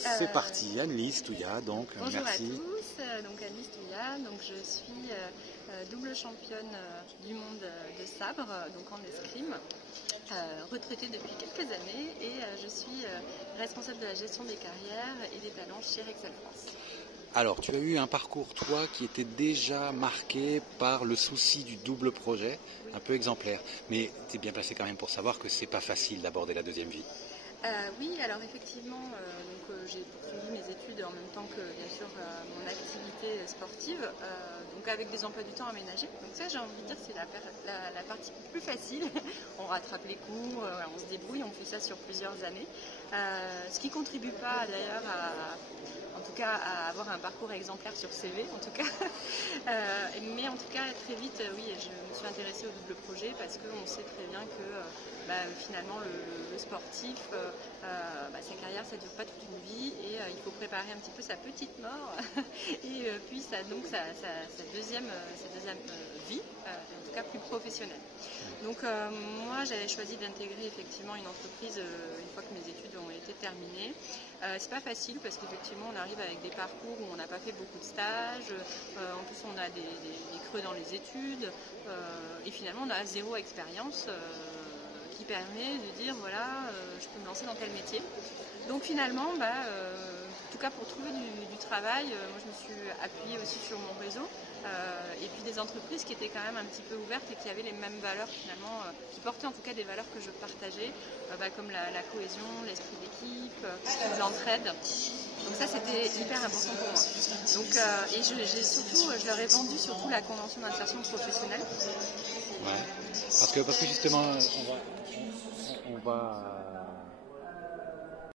C'est parti, Anne-Lise Touillat, donc Bonjour merci. à tous, donc Anne-Lise Touillat, donc je suis double championne du monde de sabre, donc en escrime, retraitée depuis quelques années et je suis responsable de la gestion des carrières et des talents chez Rexel France. Alors, tu as eu un parcours, toi, qui était déjà marqué par le souci du double projet, un peu exemplaire. Mais tu es bien placé quand même pour savoir que c'est pas facile d'aborder la deuxième vie. Oui, alors effectivement, j'ai poursuivi mes études en même temps que bien sûr mon activité sportive, donc avec des emplois du temps aménagés. Donc ça, j'ai envie de dire, c'est la partie plus facile. On rattrape les cours, on se débrouille, on fait ça sur plusieurs années. Ce qui contribue pas d'ailleurs en tout cas à avoir un parcours exemplaire sur CV, en tout cas. Mais en tout cas, très vite, oui, je me suis intéressée au double projet parce qu'on sait très bien que finalement le sportif, sa carrière, ça ne dure pas toute une vie et il faut préparer un petit peu sa petite mort et puis sa deuxième vie, en tout cas plus professionnelle. Donc moi, j'avais choisi d'intégrer effectivement une entreprise une fois que mes études ont été terminées. C'est pas facile parce qu'effectivement on arrive avec des parcours où on n'a pas fait beaucoup de stages, en plus on a des creux dans les études et finalement on a zéro expérience qui permet de dire voilà je peux me lancer dans tel métier. Donc finalement en tout cas pour trouver du travail, moi je me suis appuyée aussi sur mon réseau et puis des entreprises qui étaient quand même un petit peu ouvertes et qui avaient les mêmes valeurs finalement, qui portaient en tout cas des valeurs que je partageais, comme la cohésion, l'esprit d'équipe, l'entraide. Donc ça c'était hyper important pour moi. Donc, et je leur ai vendu surtout la convention d'insertion professionnelle. Ouais. Parce que justement on va